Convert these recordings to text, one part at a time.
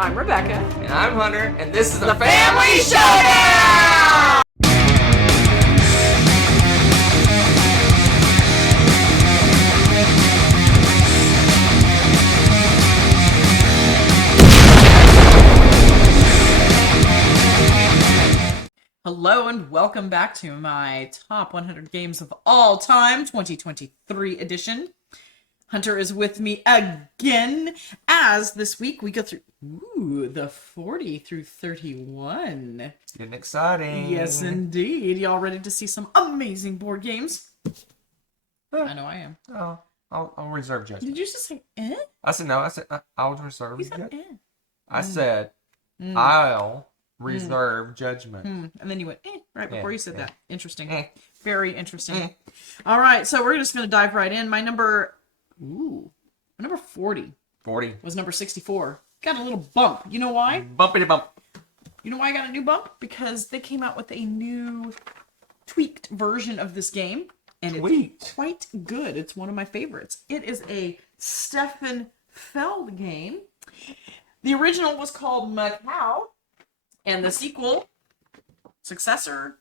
I'm Rebecca. And I'm Hunter, and this is the Family Showdown! Hello and welcome back to my top 100 games of all time 2023 edition. Hunter is with me again as this week we go through the 40 through 31. Getting exciting. Yes, indeed. Y'all ready to see some amazing board games? I know I am. Oh, I'll reserve judgment. Did you just say eh? I said no. I said I'll reserve You said judgment. eh. I said I'll reserve judgment. And then you went right before you said that. Interesting. Eh. Very interesting. All right, so we're just going to dive right in. My number 40 was number 64. Got a little bump. You know why? Bumpity bump. You know why I got a new bump? Because they came out with a new tweaked version of this game. And it's quite good. It's one of my favorites. It is a Stefan Feld game. The original was called Macau. And the sequel, successor,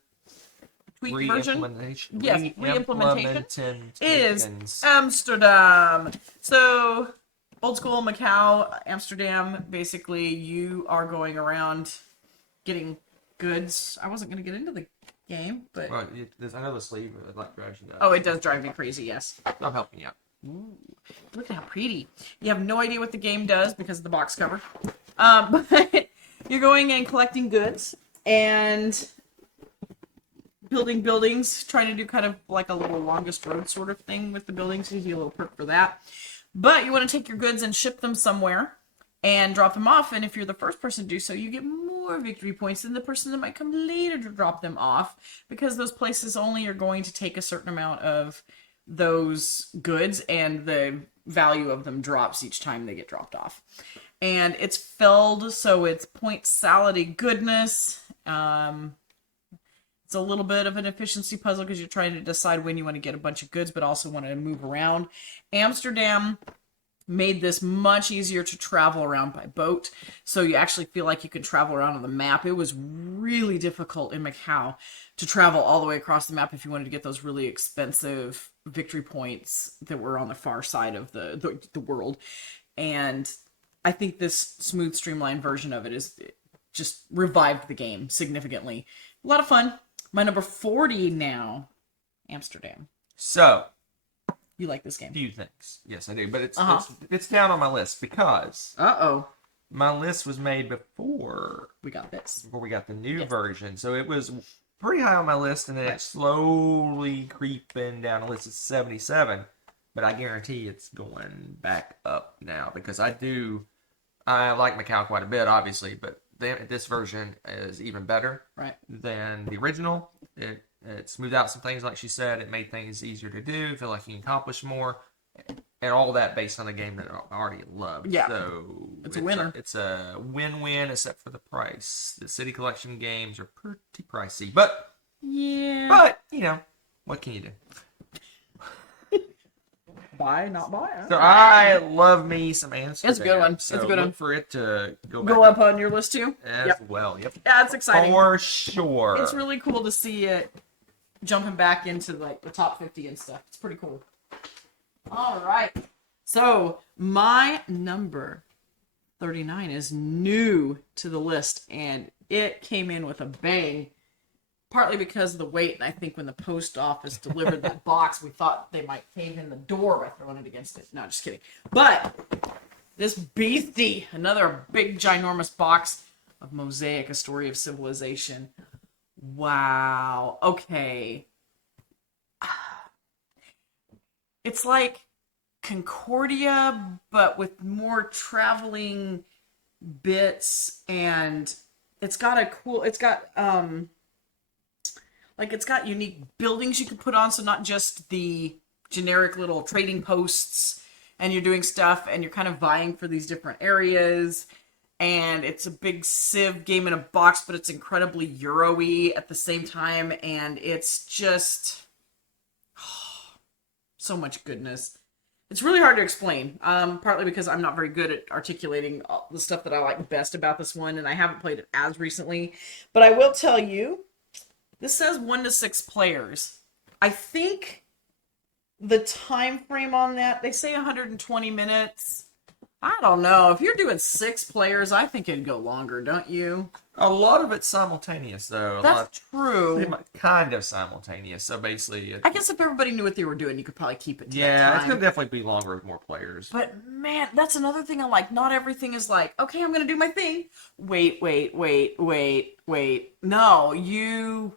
tweaked version, yes, re-implementation, is Amsterdam. So, old school Macau, Amsterdam, basically you are going around getting goods. I wasn't going to get into the game, but... Well, I know the sleeve drives you nuts. Oh, it does drive me crazy, yes. I'm helping you out. Ooh, look at how pretty. You have no idea what the game does because of the box cover. But you're going and collecting goods and building buildings, trying to do kind of like a little longest road sort of thing with the buildings. Gives you a little perk for that. But you want to take your goods and ship them somewhere and drop them off. And if you're the first person to do so, you get more victory points than the person that might come later to drop them off, because those places only are going to take a certain amount of those goods and the value of them drops each time they get dropped off. And it's filled, so it's point salady goodness. It's a little bit of an efficiency puzzle because you're trying to decide when you want to get a bunch of goods, but also want to move around. Amsterdam made this much easier to travel around by boat, so you actually feel like you can travel around on the map. It was really difficult in Macau to travel all the way across the map if you wanted to get those really expensive victory points that were on the far side of the world. And I think this smooth, streamlined version of it is just revived the game significantly. A lot of fun. My number 40 now, Amsterdam. So, you like this game? Few things. Yes, I do. But it's down on my list because my list was made before we got this. Before we got the new version. So it was pretty high on my list, and then it's slowly creeping down the list. It's 77. But I guarantee it's going back up now because I like Macau quite a bit, obviously, but this version is even better than the original. It smoothed out some things, like she said. It made things easier to do, feel like you can accomplish more, and all that based on a game that I already loved. Yeah, so it's a winner. It's a win-win, except for the price. The city collection games are pretty pricey, but you know, what can you do? Buy, not buy. So I love me some Amsterdam. It's a good one. So it's a good one. Look for it to go up on your list too. As well. Yep. Yeah, it's exciting. For sure. It's really cool to see it jumping back into like the top 50 and stuff. It's pretty cool. All right. So my number 39 is new to the list, and it came in with a bang. Partly because of the weight, and I think when the post office delivered that box, we thought they might cave in the door by throwing it against it. No, just kidding. But this beastie, another big, ginormous box of Mosaic, A Story of Civilization. Wow. Okay. It's like Concordia, but with more traveling bits, and it's got unique buildings you can put on, so not just the generic little trading posts, and you're doing stuff, and you're kind of vying for these different areas, and it's a big Civ game in a box, but it's incredibly Euro-y at the same time, and it's just so much goodness. It's really hard to explain. Partly because I'm not very good at articulating all the stuff that I like best about this one, and I haven't played it as recently. But I will tell you, this says 1 to 6 players. I think the time frame on that, they say 120 minutes. I don't know. If you're doing 6 players, I think it'd go longer, don't you? A lot of it's simultaneous, though. That's true. Kind of simultaneous. So basically, I guess if everybody knew what they were doing, you could probably keep it to that yeah, it's time. gonna definitely be longer with more players. But man, that's another thing I like. Not everything is like, okay, I'm gonna do my thing. Wait. No, you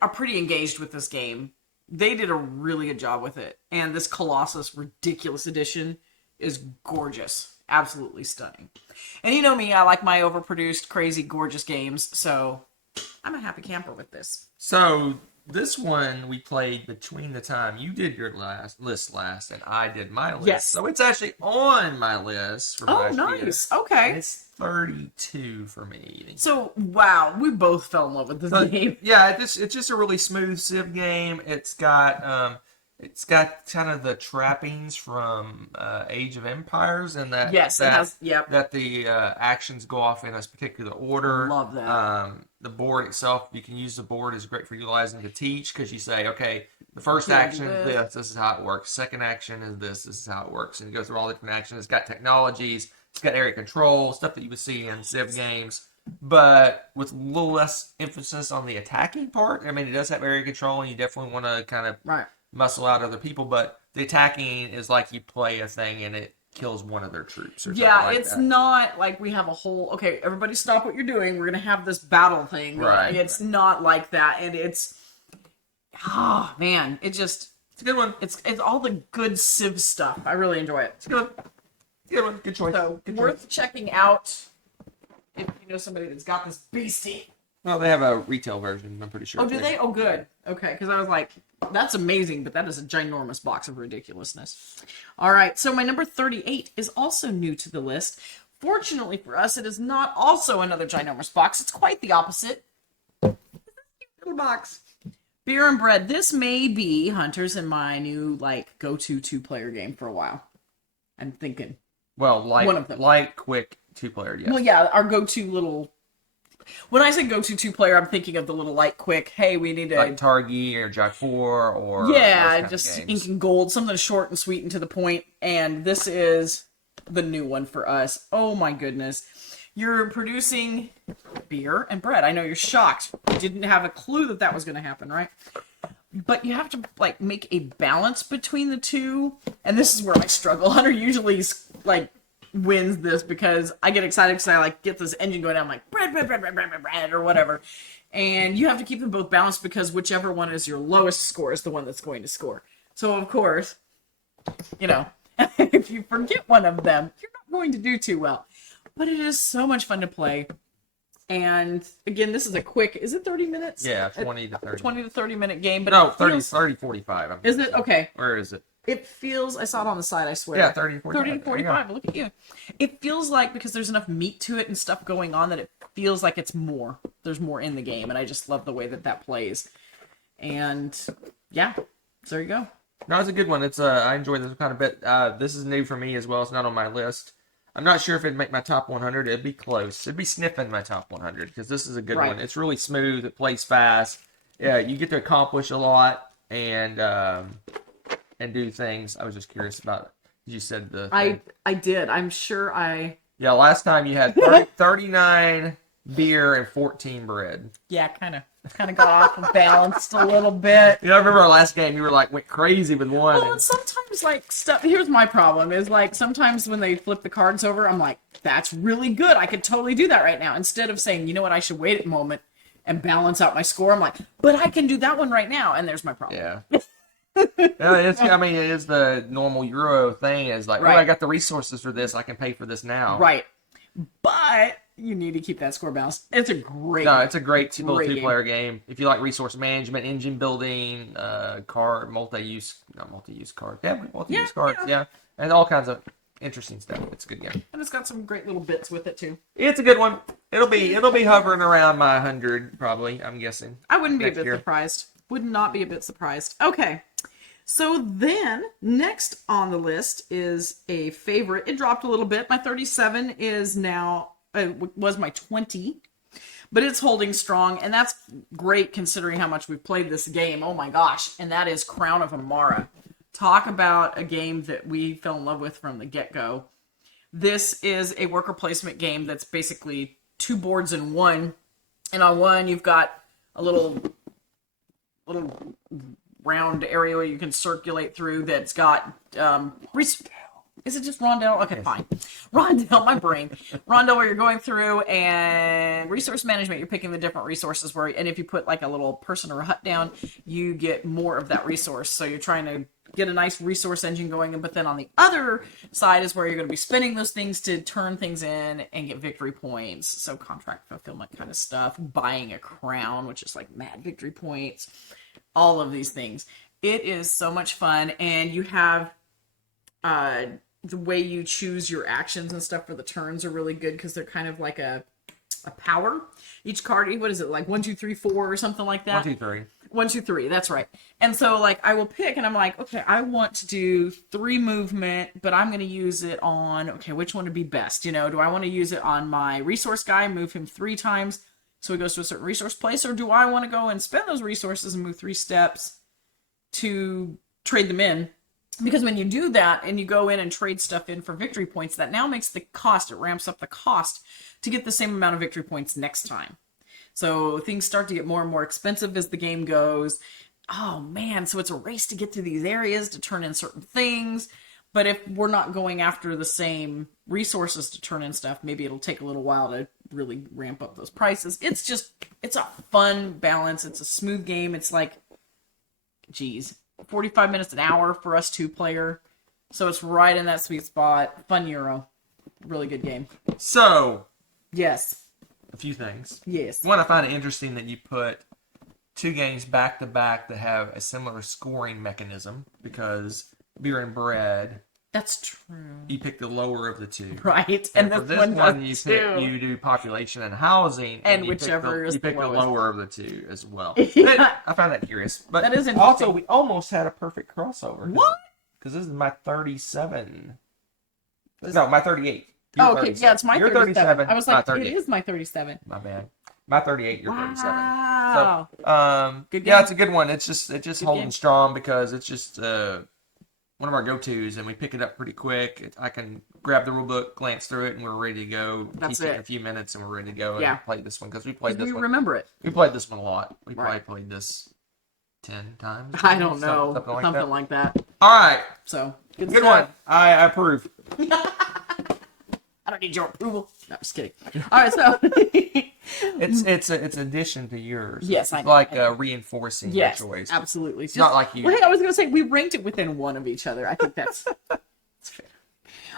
are pretty engaged with this game. They did a really good job with it. And this Colossus Ridiculous Edition is gorgeous. Absolutely stunning. And you know me, I like my overproduced, crazy, gorgeous games. So I'm a happy camper with this. So this one we played between the time you did your list last and I did my list. Yes. So it's actually on my list for Oh, last year. nice. Okay. And it's 32 for me. So, wow, we both fell in love with this game. Yeah, it's just a really smooth Civ game. It's got kind of the trappings from Age of Empires, and that Yes, it has. Yep. that the actions go off in a particular order. Love that. The board itself, you can use the board is great for utilizing to teach because you say, okay, the first Yeah, action do is this. this is how it works. Second action is this is how it works, and you go through all the different actions. It's got technologies, it's got area control, stuff that you would see in Civ games, but with a little less emphasis on the attacking part. I mean, it does have area control, and you definitely want to kind of Right. muscle out other people, but the attacking is like you play a thing and it kills one of their troops or something like It's that. not like we have a whole, okay, everybody stop what you're doing. We're going to have this battle thing. Right. It's not like that. And it's, oh, man, It's a good one. it's all the good Civ stuff. I really enjoy it. It's a good one. Good one. Good choice. So, Good worth choice. checking out if you know somebody that's got this beastie. Well, they have a retail version, I'm pretty sure. Oh, do they? Oh, good. Okay, because I was like, that's amazing, but that is a ginormous box of ridiculousness. All right, so my number 38 is also new to the list. Fortunately for us, it is not also another ginormous box. It's quite the opposite. Little box. Beer and Bread. This may be, Hunters, in my new, like, go-to two-player game for a while. I'm thinking. Well, One of them. light, quick, 2-player, yes. Well, yeah, our go-to little... When I say go-to two-player, I'm thinking of the little light, quick, hey, we need to... Like Targi or Jack 4 or... Yeah, those kind just of games. ink and gold, something short and sweet and to the point. And this is the new one for us. Oh my goodness. You're producing beer and bread. I know you're shocked. You didn't have a clue that that was going to happen, right? But you have to, like, make a balance between the two. And this is where I struggle. Hunter usually, like, wins this because I get excited because I, like, get this engine going down. I'm like, bread, or whatever. And you have to keep them both balanced because whichever one is your lowest score is the one that's going to score. So, of course, you know, if you forget one of them, you're not going to do too well. But it is so much fun to play. And again, this is a quick, is it 30 minutes? Yeah, 20 to 30. 20 to 30 minute game. But No, it 30, feels, 30, 45. is it? Okay. Where is it? It feels, I saw it on the side, I swear. Yeah, 30 to 45. 30 to 45. Look at you. It feels like, because there's enough meat to it and stuff going on, that it feels like it's more. There's more in the game. And I just love the way that that plays. And yeah, so there you go. No, it's a good one. It's I enjoy this kind of bit. This is new for me as well. It's not on my list. I'm not sure if it'd make my top 100. It'd be close. It'd be sniffing my top 100 because this is a good Right. one. It's really smooth. It plays fast. Yeah, you get to accomplish a lot and do things. I was just curious about. You said the. I did. I'm sure I. Yeah, last time you had 39 beer and 14 bread. Yeah, kind of got off of balanced a little bit. You know, I remember our last game. You were like went crazy with one. Well, and sometimes like stuff. Here's my problem: is like sometimes when they flip the cards over, I'm like, "That's really good. I could totally do that right now." Instead of saying, "You know what? I should wait a moment and balance out my score." I'm like, "But I can do that one right now," and there's my problem. Yeah. Yeah, it's, I mean, it is the normal Euro thing. Is like, Right. oh, I got the resources for this. I can pay for this now. Right. But you need to keep that score balanced. It's a great. No, it's a great little Great game. two-player game. If you like resource management, engine building, card, multi-use cards. Yeah, multi-use cards. Yeah, and all kinds of interesting stuff. It's a good game. And it's got some great little bits with it too. It's a good one. It'll be hovering around my 100 probably. I'm guessing. I wouldn't be a Next bit year. surprised. Would not be a bit surprised. Okay. So then, next on the list is a favorite. It dropped a little bit. My 37 is now, was my 20, but it's holding strong, and that's great considering how much we've played this game. Oh my gosh. And that is Crown of Amara. Talk about a game that we fell in love with from the get-go. This is a worker placement game that's basically 2 boards in one. And on one, you've got a little round area where you can circulate through that's got is it just rondel? Okay, fine. Rondel, my brain. Rondel, where you're going through, and resource management, you're picking the different resources where, and if you put like a little person or a hut down, you get more of that resource. So you're trying to get a nice resource engine going, but then on the other side is where you're going to be spending those things to turn things in and get victory points. So contract fulfillment kind of stuff, buying a crown, which is like mad victory points, all of these things. It is so much fun, and you have the way you choose your actions and stuff for the turns are really good because they're kind of like a power. Each card, what is it, like 1, 2, 3, 4 or something like that? 1, 2, 3. 1, 2, 3, that's right. And so like I will pick and I'm like, okay, I want to do 3 movement, but I'm going to use it on, okay, which one would be best? You know, do I want to use it on my resource guy, move him 3 times so he goes to a certain resource place, or do I want to go and spend those resources and move 3 steps to trade them in? Because when you do that and you go in and trade stuff in for victory points, that now makes the cost, it ramps up the cost to get the same amount of victory points next time. So things start to get more and more expensive as the game goes. Oh man, so it's a race to get to these areas to turn in certain things. But if we're not going after the same resources to turn in stuff, maybe it'll take a little while to really ramp up those prices. It's a fun balance. It's a smooth game. It's like, geez, 45 minutes an hour for us 2-player. So it's right in that sweet spot. Fun Euro. Really good game. So, Yes. a few things. Yes. One, I find it interesting that you put 2 games back to back that have a similar scoring mechanism because Beer and Bread, That's true. you pick the lower of the 2. Right. And And for this this one, does you do population and housing, And you whichever is you pick the the lowest. lower of the 2 as well. Yeah. I find that curious. But That is interesting. also, we almost had a perfect crossover. What? Because this is my 37. No, my 38. Oh, You're okay. 37. Yeah, it's my You're 37. I was like, my it 38. is my 37. My bad. My 38, you're 37. Wow. So, Good yeah, game. it's a good one. It's just holding game. strong because it's just one of our go-tos, and we pick it up pretty quick. I can grab the rule book, glance through it, and we're ready to go. That's Teach it in it. a few minutes, and we're ready to go Yeah. and play this one because we played this We one. remember it. We played this one a lot. We Right. probably played this 10 times. I don't know. Something like that. like that. All right, So, good stuff. one. I approve. I don't need your approval. No, just kidding. All right, so. It's an addition to yours. Yes, it's I know, like I know. Reinforcing Yes, your choice. absolutely. It's not like you. Well, hey, I was going to say we ranked it within one of each other. I think that's fair.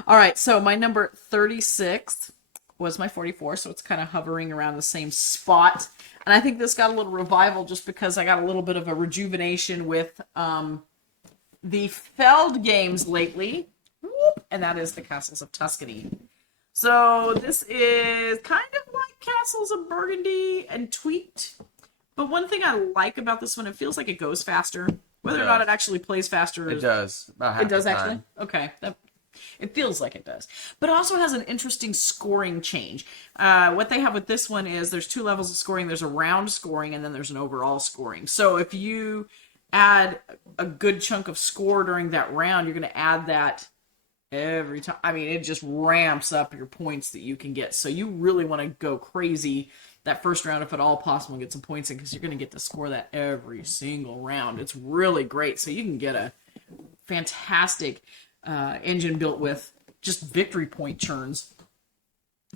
All right, so my number 36 was my 44, so it's kind of hovering around the same spot. And I think this got a little revival just because I got a little bit of a rejuvenation with the Feld games lately. Whoop, and that is the Castles of Tuscany. So this is kind of like Castles of Burgundy and tweaked. But one thing I like about this one, it feels like it goes faster. Whether or not it actually plays faster. It does. About half It does the actually? time. Okay. It feels like it does. But it also has an interesting scoring change. What they have with this one is there's 2 levels of scoring. There's a round scoring and then there's an overall scoring. So if you add a good chunk of score during that round, you're going to add that every time. I mean, it just ramps up your points that you can get. So you really want to go crazy that first round if at all possible and get some points in because you're going to get to score that every single round. It's really great. So you can get a fantastic engine built with just victory point churns.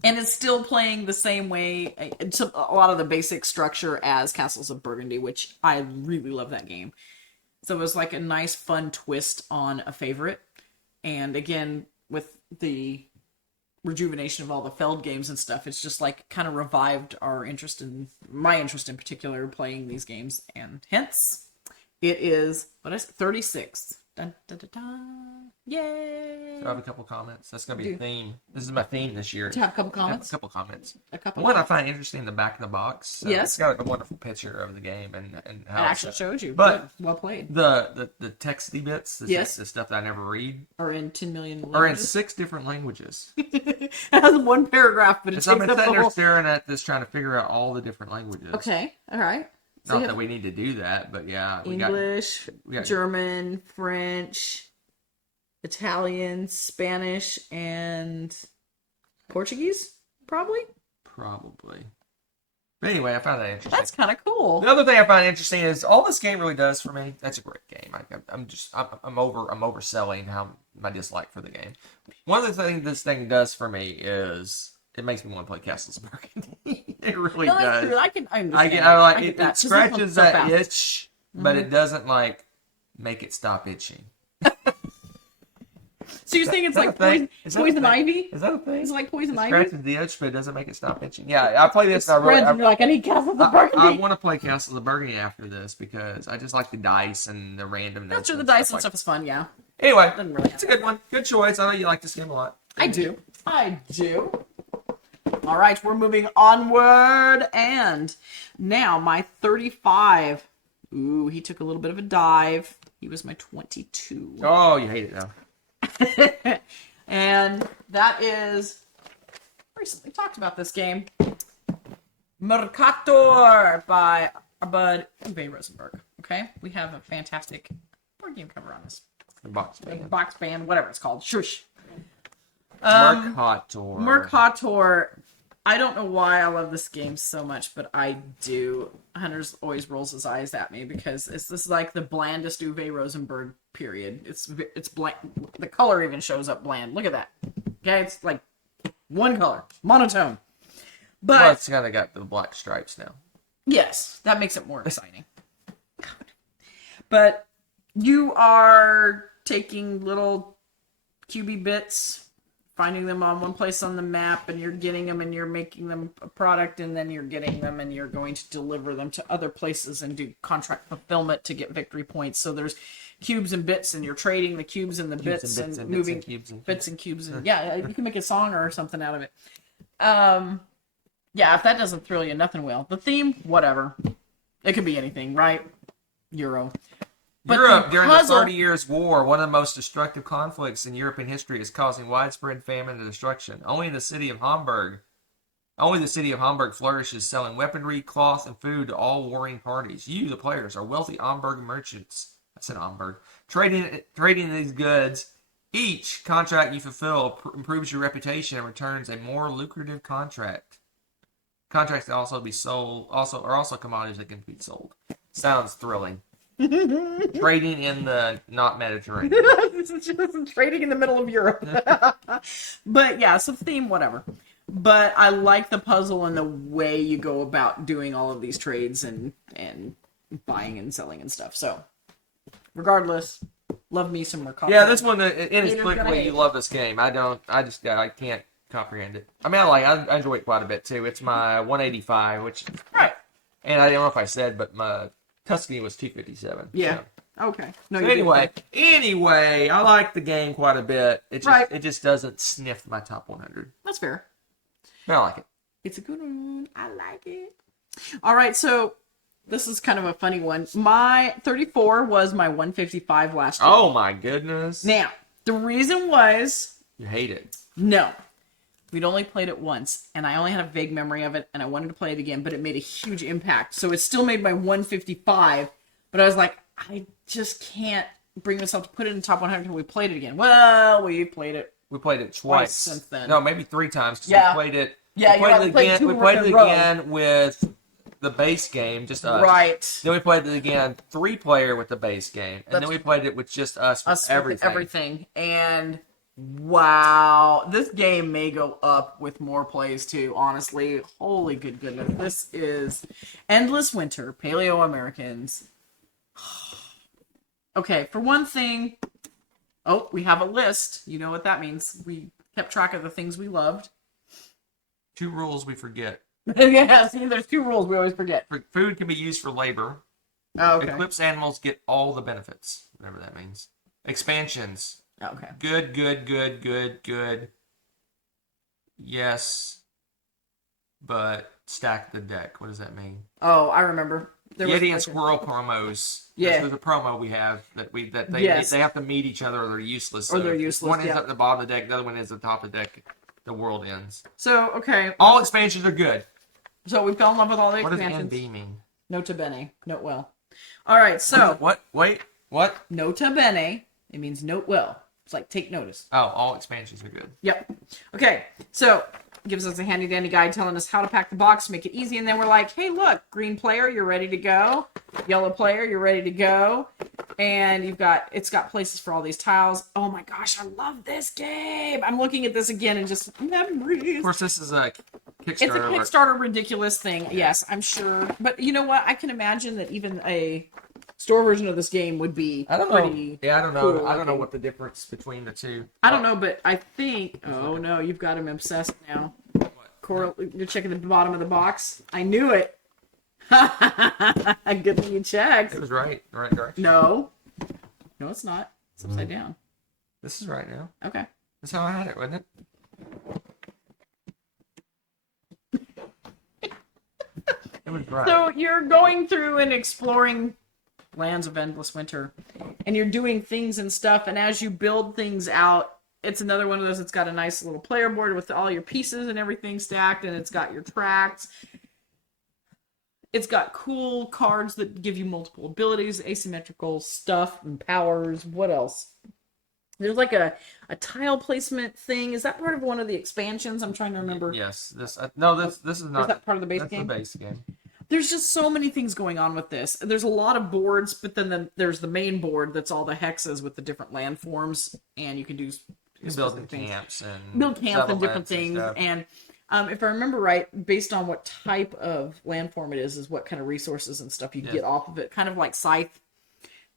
And it's still playing the same way. It's a lot of the basic structure as Castles of Burgundy, which I really love that game. So it was like a nice, fun twist on a favorite. And again, with the rejuvenation of all the Feld games and stuff, it's just like kind of revived our interest in, my interest in particular, playing these games. And hence, it is, 36. Dun, dun, dun, dun. Yay! So I have a couple comments. That's going to be Do. the theme. This is my theme this year. To have a couple I have comments. a couple comments. A couple. One I find interesting in the back of the box. So Yes. It's got a wonderful picture of the game and It how actually shows you. But Good. Well played. the texty bits, Yes. the stuff that I never read, Are in 10 million languages. are in 6 different languages. It has one paragraph, but it So I've takes been up the sitting there whole... staring at this, trying to figure out all the different languages. Okay. All right. So Not you that have we need to do that, but yeah, English, we got German, French, Italian, Spanish, and Portuguese, probably. probably. But anyway, I found that interesting. That's kind of cool. The other thing I find interesting is all this game really does for me. That's a great game. I'm overselling how my dislike for the game. One of the things this thing does for me is it makes me want to play Castles of Burgundy. It really No, that's does. true. I understand. I get it that. 'Cause this scratches one's so that fast. itch, but it doesn't like make it stop itching. So you're saying it's Is that like a thing? Is that a poison thing? ivy? Is that a thing? It's like poison It ivy? scratches the itch, but it doesn't make it stop itching. Yeah, I play this. And I Spreads really, and you're like, I need Castles of I Burgundy. want to play Castle of Burgundy after this because I just like the dice and the randomness. That's true. The and dice and like stuff is fun, yeah. Anyway, Doesn't really it's a good one. Good choice. I know you like this game a lot. I do. All right, we're moving onward. And now my 35. Ooh, he took a little bit of a dive. He was my 22. Oh, you hate it now. And that is... Recently talked about this game. Mercator by our bud Uwe Rosenberg. Okay? We have a fantastic board game cover on this. The box band. Box band, whatever it's called. Shush. Mercator. Mercator. I don't know why I love this game so much, but I do. Hunter's always rolls his eyes at me because this is like the blandest Uwe Rosenberg period. It's bland. The color even shows up bland. Look at that. Okay, it's like one color, monotone. But Well, it's kind of got the black stripes now. yes, that makes it more exciting. But you are taking little QB bits, finding them on one place on the map, and you're getting them and you're making them a product, and then you're getting them and you're going to deliver them to other places and do contract fulfillment to get victory points. So there's cubes and bits, and you're trading the cubes and the bits and moving bits and cubes. And yeah, you can make a song or something out of it. Yeah, if that doesn't thrill you, nothing will. The theme, whatever. It could be anything, right? Euro. But Europe, the during the puzzle- 30 Years' War, one of the most destructive conflicts in European history, is causing widespread famine and destruction. Only the city of Hamburg flourishes, selling weaponry, cloth, and food to all warring parties. You, the players, are wealthy Hamburg merchants. That's in Hamburg. Trading these goods. Each contract you fulfill improves your reputation and returns a more lucrative contract. Contracts that also be sold are also commodities that can be sold. Sounds thrilling. Trading in the not Mediterranean. This is just trading in the middle of Europe. But yeah, so theme, whatever. But I like the puzzle and the way you go about doing all of these trades and buying and selling and stuff. So, regardless, love me some Mercado. Yeah, this one Haters gonna inexplicably hate. you love this game. I can't comprehend it. I mean, I enjoy it quite a bit too. It's my 185, which Right. and I don't know if I said, but my Tuscany was 257. Yeah. So. Okay. No, So you didn't. anyway, I like the game quite a bit. Right. It just doesn't sniff my top 100. That's fair. But I like it. It's a good one. I like it. All right, so this is kind of a funny one. My 34 was my 155 last year. Oh my goodness. Now, the reason was You hate it. no. We'd only played it once, and I only had a vague memory of it, and I wanted to play it again, but it made a huge impact. So it still made my 155, but I was like, I just can't bring myself to put it in the top 100 until we played it again. Well, we played it. We played it twice since then. No, maybe 3 times. 'Cause Yeah. We played it. Yeah, we played it again. two We played in it a row. again with the base game, just us. Right. Then we played it again 3-player with the base game, and then we played it with just us with With everything. everything. And wow, this game may go up with more plays too, honestly. Holy good goodness. This is Endless Winter, Paleo Americans. Okay, for one thing, we have a list. You know what that means. We kept track of the things we loved. 2 rules we forget. Yeah, see, there's 2 rules we always forget. Food can be used for labor. Oh, okay. Eclipse animals get all the benefits, whatever that means. Expansions. Okay. Good. Yes, but stack the deck. What does that mean? Oh, I remember. There was Yeti and like Squirrel promos. Yeah. There's a promo we have that they Yes. they have to meet each other or they're useless. Or So they're if useless, one ends yeah. at the bottom of the deck, the other one is at the top of the deck. The world ends. So, okay. All expansions are good. So we fell in love with all the What does expansions. NB mean? Nota bene. Note well. All right, so. What? Wait. What? Nota bene. It means note well. It's like take notice. Oh, all expansions are good. Yep. Okay, so gives us a handy dandy guide telling us how to pack the box, make it easy, and then we're like, hey, look, green player, you're ready to go. Yellow player, you're ready to go. And it's got places for all these tiles. Oh my gosh, I love this game. I'm looking at this again and just memories. Of course, this is a Kickstarter. It's a Kickstarter ridiculous thing. Yes, I'm sure. But you know what? I can imagine that even a store version of this game would be I don't know. pretty Yeah, I don't know. cool I don't know looking. what the difference between the two. I don't know, but I think. Oh no, you've got him obsessed now. Coral, you're checking the bottom of the box. I knew it. Good thing you checked. It was right. The right direction. No, it's not. It's upside down. This is right now. Okay. That's how I had it, wasn't it? It was right. So you're going through and exploring lands of endless winter, and you're doing things and stuff. And as you build things out, it's another one of those. It's got a nice little player board with all your pieces and everything stacked, and it's got your tracks. It's got cool cards that give you multiple abilities, asymmetrical stuff and powers. What else? There's like a tile placement thing. Is that part of one of the expansions? I'm trying to remember. Yes. This is not. Is that part of the base that's game? the base game. There's just so many things going on with this. There's a lot of boards, but then there's the main board that's all the hexes with the different landforms, and you can do Building camps and different things. And if I remember right, based on what type of landform it is what kind of resources and stuff you get off of it. Kind of like Scythe.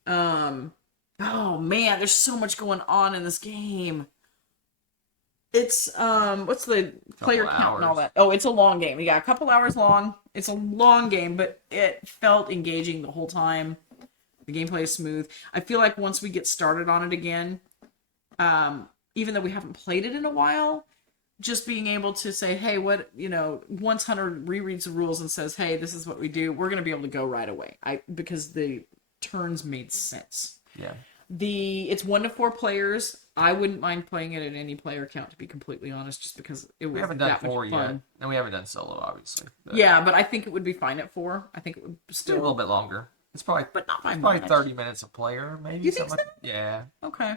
Oh man, there's so much going on in this game. It's what's the player count and all that? Oh, it's a long game. Yeah, a couple hours long. It's a long game, but it felt engaging the whole time. The gameplay is smooth. I feel like once we get started on it again, even though we haven't played it in a while, just being able to say, hey, once Hunter rereads the rules and says, hey, this is what we do, we're going to be able to go right away. Because the turns made sense. Yeah. It's 1 to 4 players. I wouldn't mind playing it at any player count, to be completely honest, just because it was We haven't done that 4 much yet. fun. And we haven't done solo, obviously. Yeah, but I think it would be fine at 4. I think it would Still still a little bit longer. It's probably not probably 30 minutes a player, maybe. You think something like Yeah. Okay.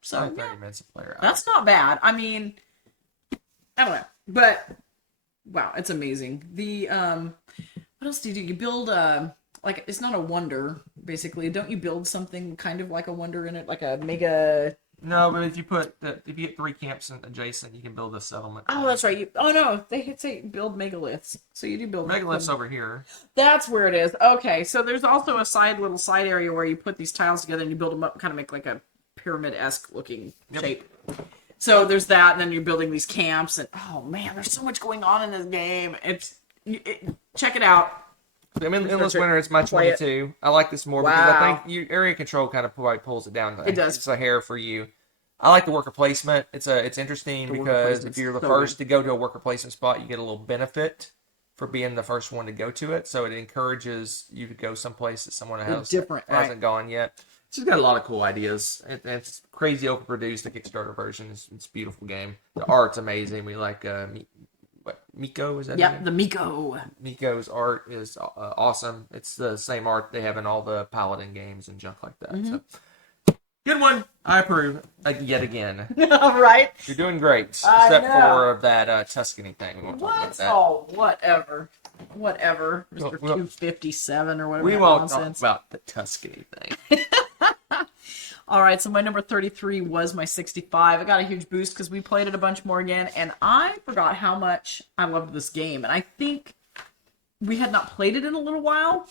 So Probably 30 minutes a player. that's not bad. I mean, I don't know, but wow, it's amazing. The what else do you do? You build like it's not a wonder basically. Don't you build something kind of like a wonder in it, like a mega? No, but if you get 3 camps adjacent, you can build a settlement. Oh, that's right. No, they say build megaliths. So you do build Megaliths over here. That's where it is. Okay, so there's also a little side area where you put these tiles together and you build them up, kind of make like a pyramid-esque looking shape. So there's that, and then you're building these camps, and oh man, there's so much going on in this game. Check it out. I mean, Endless Winter, it's my 22. I like this more because I think area control kind of probably pulls it down. It does. It's a hair for you. I like the worker placement. It's interesting because if you're the first to go to a worker placement spot, you get a little benefit for being the first one to go to it. So it encourages you to go someplace that someone else hasn't gone yet. It's just got a lot of cool ideas. It's crazy overproduced. The Kickstarter version it's a beautiful game. The art's amazing. We like Miko, is that? Yeah, the Miko. Miko's art is awesome. It's the same art they have in all the Paladin games and junk like that. Mm-hmm. So good one. I approve. Yet again. All right. You're doing great. Except for that Tuscany thing. We won't talk about that. Oh, whatever. Mr. 257 or whatever. We won't talk about the Tuscany thing. All right, so my number 33 was my 65. I got a huge boost because we played it a bunch more again, and I forgot how much I loved this game. And I think we had not played it in a little while,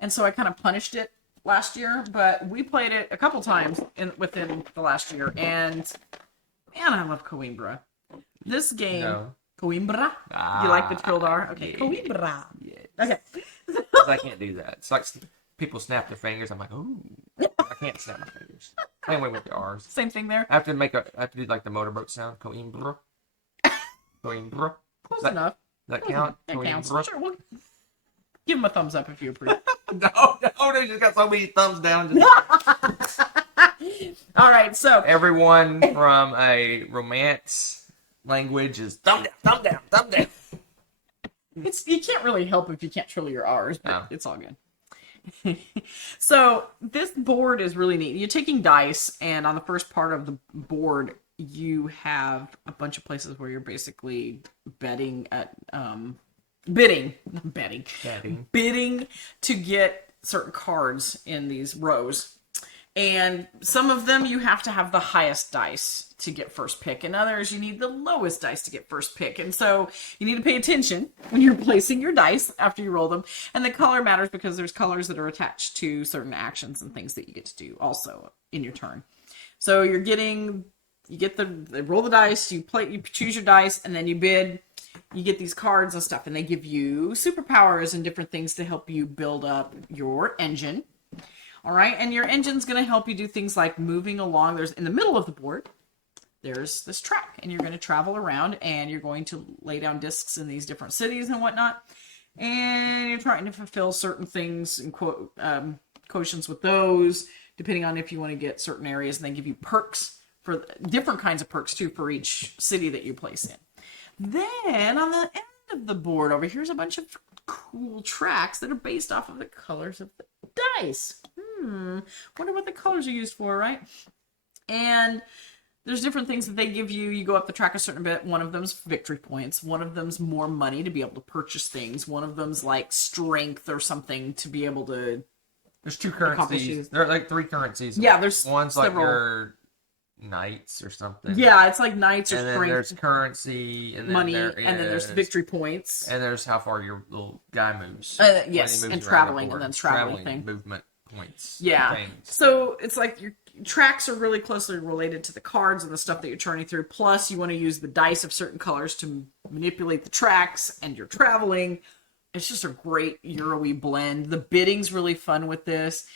and so I kind of punished it last year. But we played it a couple times within the last year, and man, I love Coimbra. This game, Coimbra. You like the Trildar? Okay, yeah. Coimbra. Yeah. Okay. I can't do that. It's like people snap their fingers. I'm like, ooh. I can't snap my fingers. Same way with the R's. Same thing there. I have to do like the motorboat sound. Coimbra. Coimbra. Close enough. Does that count? That counts. Coimbra? Sure, we'll give him a thumbs up if you approve. No, they just got so many thumbs down. All right, so Everyone from a romance language is thumb down, thumb down, thumb down. you can't really help if you can't trill your R's, but No. it's all good. So this board is really neat. You're taking dice, and on the first part of the board, you have a bunch of places where you're basically bidding to get certain cards in these rows. And some of them you have to have the highest dice to get first pick, and others you need the lowest dice to get first pick. And so you need to pay attention when you're placing your dice after you roll them. And the color matters because there's colors that are attached to certain actions and things that you get to do also in your turn. So you roll the dice, you choose your dice, and then you bid. You get these cards and stuff, and they give you superpowers and different things to help you build up your engine. All right, and your engine's going to help you do things like moving along. There's in the middle of the board, there's this track, and you're going to travel around, and you're going to lay down discs in these different cities and whatnot, and you're trying to fulfill certain things and quotients with those, depending on if you want to get certain areas, and they give you perks for different kinds of perks too for each city that you place in. Then on the end of the board over here's a bunch of cool tracks that are based off of the colors of the dice. Wonder what the colors are used for, right? And there's different things that they give you. You go up the track a certain bit. One of them's victory points. One of them's more money to be able to purchase things. One of them's like strength or something to be able to. There's two currencies. There are like three currencies. Yeah, there's one's several. Like your knights or something. Yeah, it's like knights or and then strength. There's currency and then money, and then there's victory points. And there's how far your little guy moves. Yes, and traveling, and then traveling thing. Movement points. Yeah. Things. So it's like your tracks are really closely related to the cards and the stuff that you're turning through. Plus, you want to use the dice of certain colors to manipulate the tracks, and you're traveling. It's just a great Euro-y blend. The bidding's really fun with this.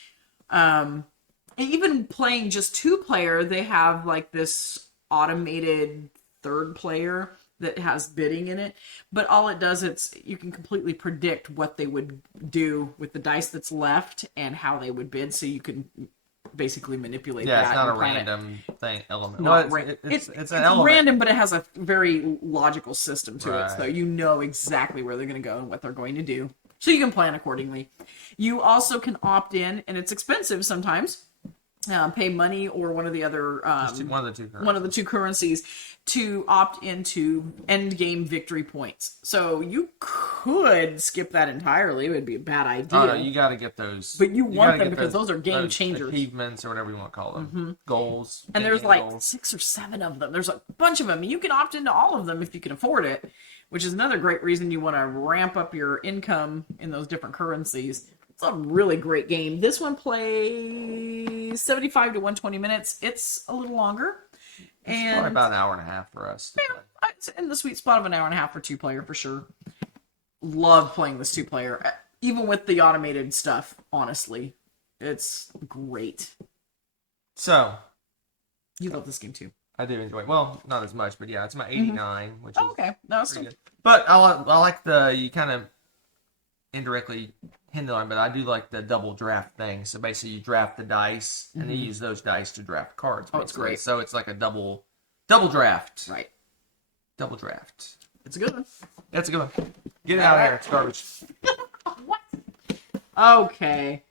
Even playing just 2-player, they have like this automated third player that has bidding in it. But all it does, you can completely predict what they would do with the dice that's left and how they would bid, so you can basically manipulate that. Yeah, it's not a random element. It's an element. random, but it has a very logical system to it, Right. so you know exactly where they're going to go and what they're going to do. So you can plan accordingly. You also can opt in, and it's expensive sometimes. Pay money or one of the other one of the two currencies to opt into end game victory points. So you could skip that entirely. It would be a bad idea. Oh no, you got to get those. But you want them because those are game changers. Achievements or whatever you want to call them. Goals. And there's like 6 or 7 of them. There's a bunch of them. You can opt into all of them if you can afford it, which is another great reason you want to ramp up your income in those different currencies. It's a really great game. This one plays 75 to 120 minutes. It's a little longer. It's probably about an hour and a half for us. Yeah, it's in the sweet spot of an hour and a half for 2-player for sure. Love playing this 2-player. Even with the automated stuff, honestly. It's great. So. You love this game too. I do enjoy it. Well, not as much, but yeah, it's my 89, which is okay. No, it's pretty good. But I like you kind of indirectly hinted on, but I do like the double draft thing. So basically, you draft the dice, and you use those dice to draft cards. Oh, it's great. So it's like a double draft. Right. Double draft. It's a good one. That's a good one. Get it out of here. It's garbage. What? Okay.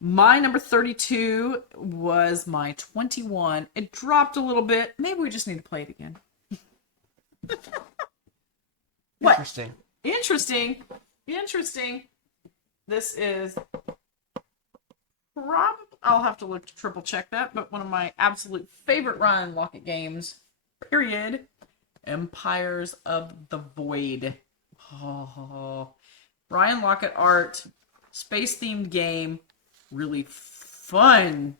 My number 32 was my 21. It dropped a little bit. Maybe we just need to play it again. What? Interesting. This is probably, I'll have to triple check that, but one of my absolute favorite Ryan Lockett games, period. Empires of the Void. Oh, Ryan Lockett art, space-themed game, really fun.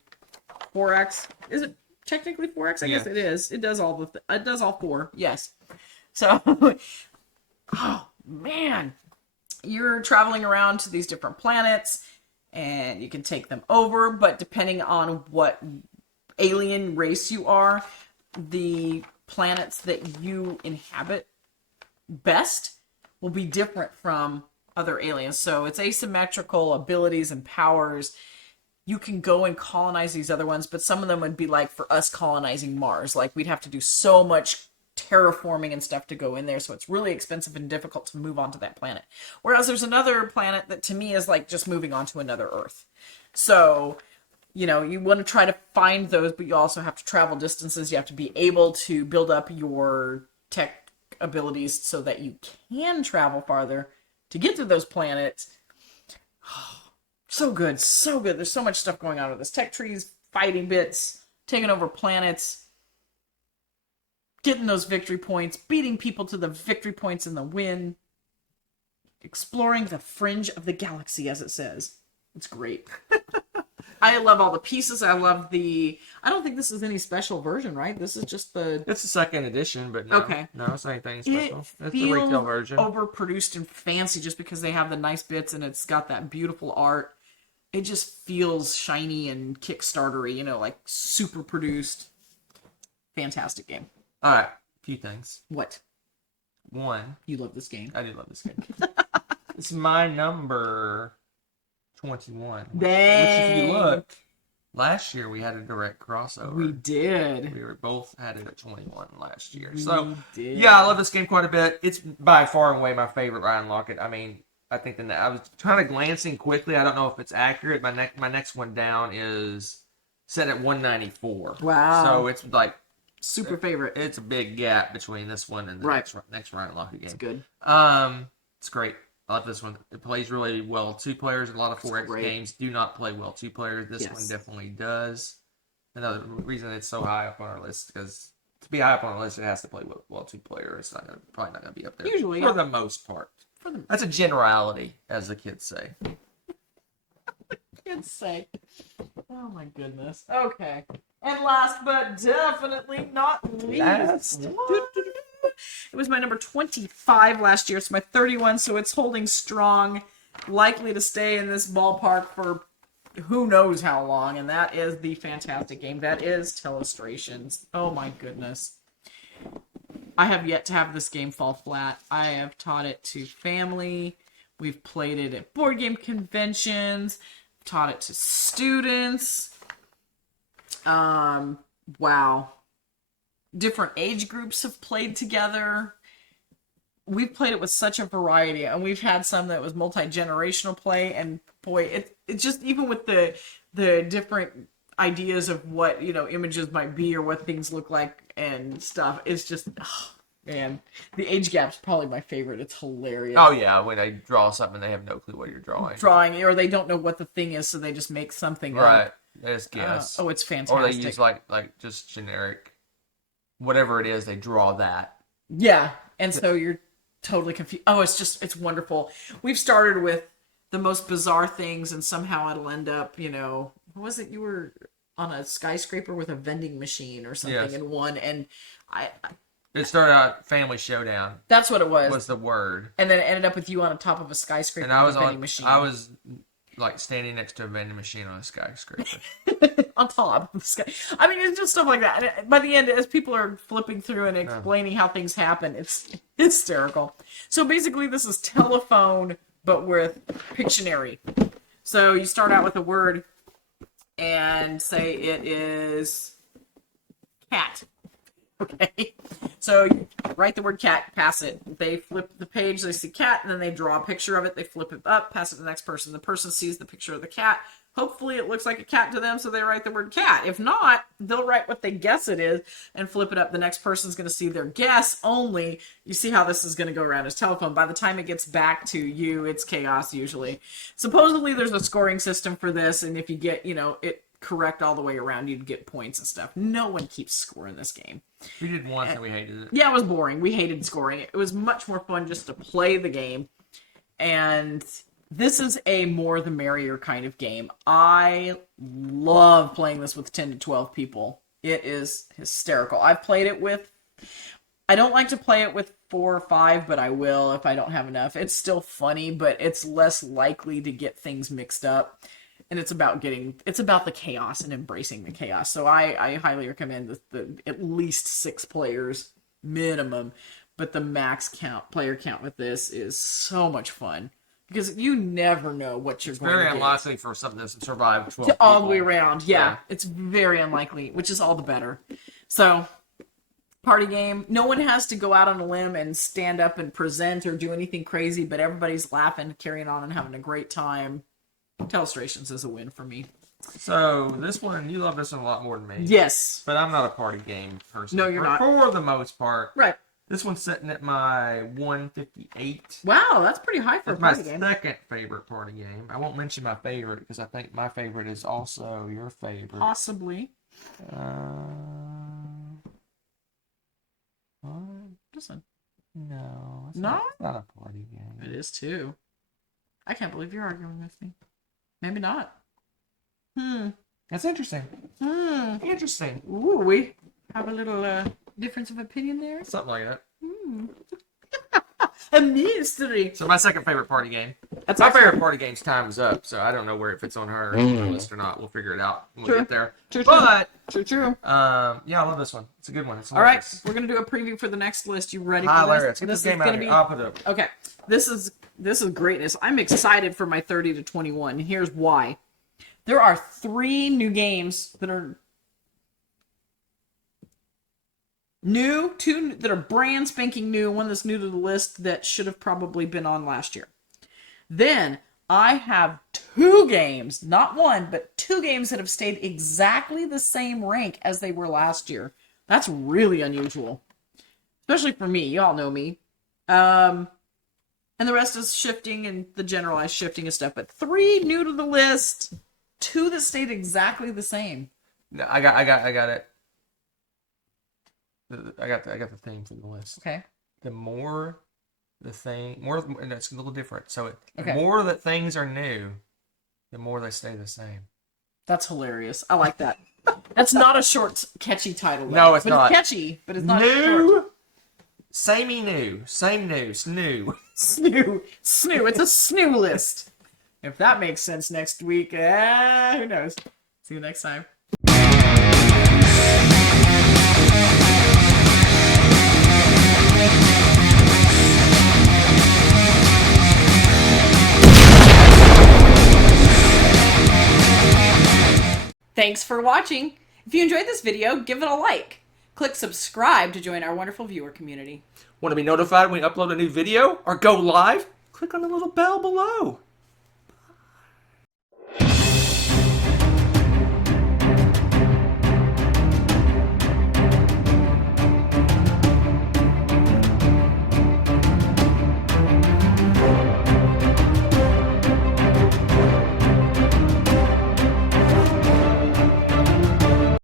4X. Is it technically 4X? I guess it is. It does all it does all 4. Yes. So, oh man, you're traveling around to these different planets, and you can take them over, but depending on what alien race you are, the planets that you inhabit best will be different from other aliens. So it's asymmetrical abilities and powers. You can go and colonize these other ones, but some of them would be like for us colonizing Mars. Like we'd have to do so much terraforming and stuff to go in there, so it's really expensive and difficult to move onto that planet. Whereas there's another planet that to me is like just moving on to another Earth. So, you know, you want to try to find those, but you also have to travel distances. You have to be able to build up your tech abilities so that you can travel farther to get to those planets. So good, so good. There's so much stuff going on with this. Tech trees, fighting bits, taking over planets, getting those victory points, beating people to the victory points in the win, exploring the fringe of the galaxy, as it says. It's great. I love all the pieces. I love the... I don't think this is any special version, right? This is just the... It's the second edition, but no. Okay. No, it's not anything special. It's the feels retail version. overproduced and fancy just because they have the nice bits and it's got that beautiful art. It just feels shiny and Kickstarter-y, you know, like super produced. Fantastic game. All right, a few things. What? One, You love this game. I do love this game. It's my number 21. Dang. Which, if you look, last year we had a direct crossover. We did. We were both had it at 21 last year. We So, did. yeah, I love this game quite a bit. It's by far and away my favorite Ryan Lockett. I mean, I think that I was kind of glancing quickly. I don't know if it's accurate. My next one down is set at 194. Wow. So it's like Super favorite. it's a big gap between this one and the Right. next Ryan Lockett game. It's good. It's great. I love this one. It plays really well. Two players. A lot of 4X great. games do not play well two players. This Yes. one definitely does. Another reason it's so high up on our list because to be high up on our list, it has to play well two player. It's probably not gonna be up there Usually, for yeah. the most part. For the That's a generality, as the kids say. kids' sake. Oh my goodness. Okay. And last but definitely not least. Last. It was my number 25 last year. It's my 31, so it's holding strong. Likely to stay in this ballpark for who knows how long. And that is the fantastic game. That is Telestrations. Oh my goodness. I have yet to have this game fall flat. I have taught it to family. We've played it at board game conventions. Taught it to students. Wow. Different age groups have played together. We've played it with such a variety, and we've had some that was multi-generational play, and boy, it just, even with the different ideas of what, you know, images might be or what things look like and stuff, it's just, oh, man, the age gap's probably my favorite. It's hilarious. Oh yeah, when they draw something, they have no clue what you're drawing. Or they don't know what the thing is, so they just make something Right. up. They just guess. Oh, it's fantastic. Or they use like just generic, whatever it is, they draw that. Yeah, and so you're totally confused. Oh, it's wonderful. We've started with the most bizarre things, and somehow it'll end up, you know, what was it? You were on a skyscraper with a vending machine or something Yes. in one, and I It started out Family Showdown that's what it was. was the word. And then it ended up with you on the top of a skyscraper And I with was a vending on. machine. I was like standing next to a vending machine on a skyscraper. on top of the sky. I mean, it's just stuff like that. And by the end, as people are flipping through and explaining how things happen, it's hysterical. So basically, this is telephone, but with Pictionary. So you start out with a word and say it is cat. Okay. So you write the word cat, pass it. They flip the page, they see cat, and then they draw a picture of it. They flip it up, pass it to the next person. The person sees the picture of the cat. Hopefully it looks like a cat to them, so they write the word cat. If not, they'll write what they guess it is and flip it up. The next person's going to see their guess only. You see how this is going to go around as telephone. By the time it gets back to you, it's chaos usually. Supposedly there's a scoring system for this, and if you get, you know, it correct all the way around, you'd get points and stuff. No one keeps score in this game. We did once and we hated it. Yeah, it was boring. We hated scoring. It was much more fun just to play the game. And this is a more the merrier kind of game. I love playing this with 10 to 12 people. It is hysterical. I've played it with... I don't like to play it with 4 or 5, but I will if I don't have enough. It's still funny, but it's less likely to get things mixed up. and it's about the chaos and embracing the chaos. So I highly recommend the at least 6 players minimum, but the max player count with this is so much fun because you never know what you're going to get. Very unlikely for something to survive 12 all the way people. around. Yeah, it's very unlikely, which is all the better. So, party game. No one has to go out on a limb and stand up and present or do anything crazy, but everybody's laughing, carrying on, and having a great time. Telestrations is a win for me. So, this one, you love this one a lot more than me. Yes. But I'm not a party game person. No, you're not. For the most part. Right. This one's sitting at my 158. Wow, that's pretty high for a party game. My second favorite party game. I won't mention my favorite because I think my favorite is also your favorite. Possibly. What? This one. No. It's No? not a party game. It is too. I can't believe you're arguing with me. Maybe not. That's interesting. Interesting. Ooh, we have a little difference of opinion there. Something like that. A mystery. So my second favorite party game. That's my excellent. favorite party game's Time's Up, so I don't know where it fits on her list or not. We'll figure it out when we get there. True. But True. yeah, I love this one. It's a good one. It's All right, hilarious. we're gonna do a preview for the next list. You ready for Hilarious. this? Get This this game out of here. I'll put it up. Okay. This is greatness. I'm excited for my 30 to 21. Here's why. There are 3 new games that are new, 2 that are brand spanking new, one that's new to the list that should have probably been on last year. Then I have 2 games, not 1, but 2 games that have stayed exactly the same rank as they were last year. That's really unusual, especially for me. Y'all know me. And the rest is shifting and the generalized shifting and stuff. But 3 new to the list, 2 that stayed exactly the same. No, I got it. I got the theme for the list. Okay. The more and that's a little different. So Okay. the more that things are new, the more they stay the same. That's hilarious. I like that. That's not a short, catchy title. Though. No, it's but not. It's catchy, but it's not short. New, samey new, same news, new. Snoo. It's a snoo list. If that makes sense next week, who knows? See you next time. Thanks for watching. If you enjoyed this video, give it a like. Click subscribe to join our wonderful viewer community. Want to be notified when we upload a new video or go live? Click on the little bell below.